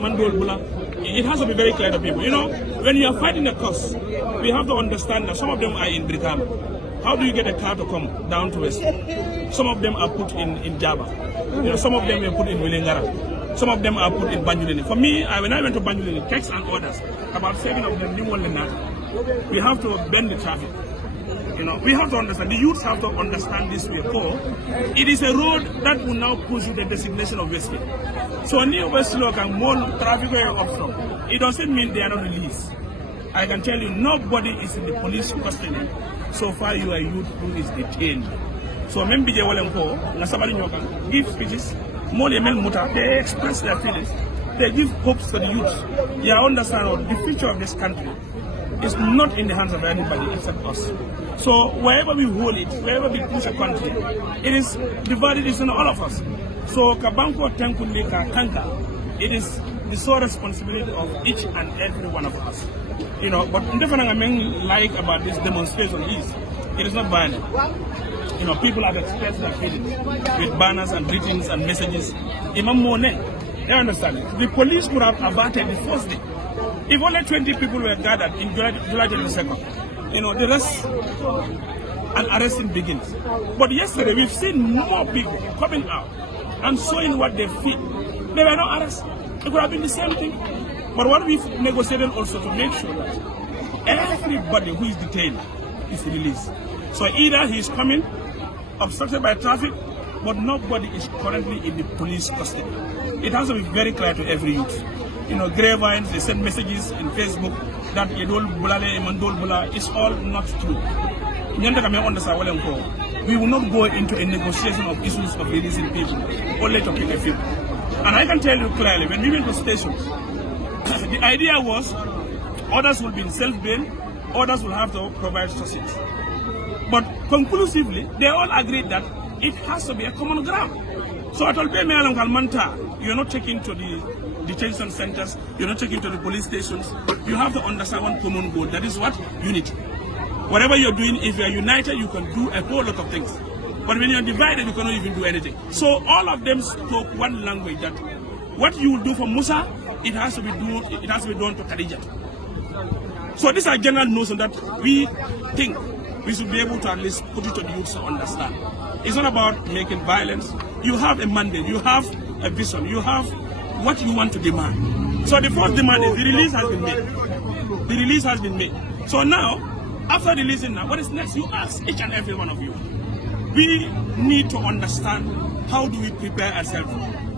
It has to be very clear to people. You know, when you are fighting a cause, we have to understand that some of them are in Brikama. How do you get a car to come down to West? Some of them are put in Java. You know, some of them were put in Wilingara. Some of them are put in Banjulini. For me, when I went to Banjulini, texts and orders, about 7 of them didn't want to. We have to bend the traffic. You know, we have to understand, the youths have to understand this way. It is a road that will now push you the designation of Westgate. So near Westlock and more traffic obstruct, it doesn't mean they are not released. I can tell you, nobody is in the police custody. So far, you are youth who is detained. So members give speeches, they express their feelings, they give hopes to the youth. They understand the future of this country is not in the hands of anybody except us. So wherever we hold it, wherever we push a country, it is divided in all of us. So Kabanko Tenkuleka Kanka, it is the sole responsibility of each and every one of us. You know, but definitely I mean like about this demonstration is it is not violent. You know, people have expressed their feelings with banners and greetings and messages. Imam Mone, they understand it. The police could have averted the first day. If only 20 people were gathered in July 22nd, you know, the rest and arresting begins. But yesterday we've seen more people coming out and showing what they feel. They were not arrested. It could have been the same thing. But what we've negotiated also to make sure that everybody who is detained is released. So either he is coming obstructed by traffic, but nobody is currently in the police custody. It has to be very clear to every youth. You know, grapevines, they send messages in Facebook that Yedol Bulale, Emandol Bula, is all not true. We will not go into a negotiation of issues of releasing people, only to pick a few. And I can tell you clearly, when we went to stations, the idea was others will be in self-bail, others will have to provide sausage. But conclusively, they all agreed that it has to be a common ground. So at Almameh, you're not taking to the detention centers, you're not taking to the police stations. You have to understand one common goal, that is what? Unity. Whatever you're doing, if you're united, you can do a whole lot of things. But when you're divided, you cannot even do anything. So all of them spoke one language, that what you will do for Musa, it has to be done to Khadija. So these are general notions that we think we should be able to at least put it to the youth to understand. It's not about making violence. You have a mandate, you have a vision, you have what you want to demand. So the first demand is the release has been made. The release has been made. So now, after releasing now, what is next? You ask each and every one of you. We need to understand how do we prepare ourselves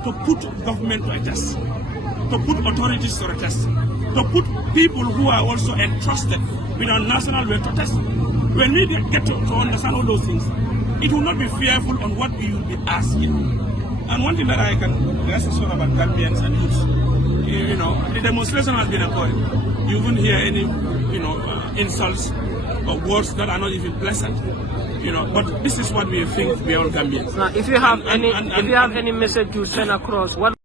to put government to a test, to put authorities to a test, to put people who are also entrusted with our national way to test. When we get to understand all those things, it will not be fearful on what we will be asking. And one thing that I can rest assured about Gambians and youth, you know, the demonstration has been avoided. You won't hear any, you know, insults or words that are not even pleasant. You know, but this is what we think we are all Gambians. Now, if you have any message to send across, what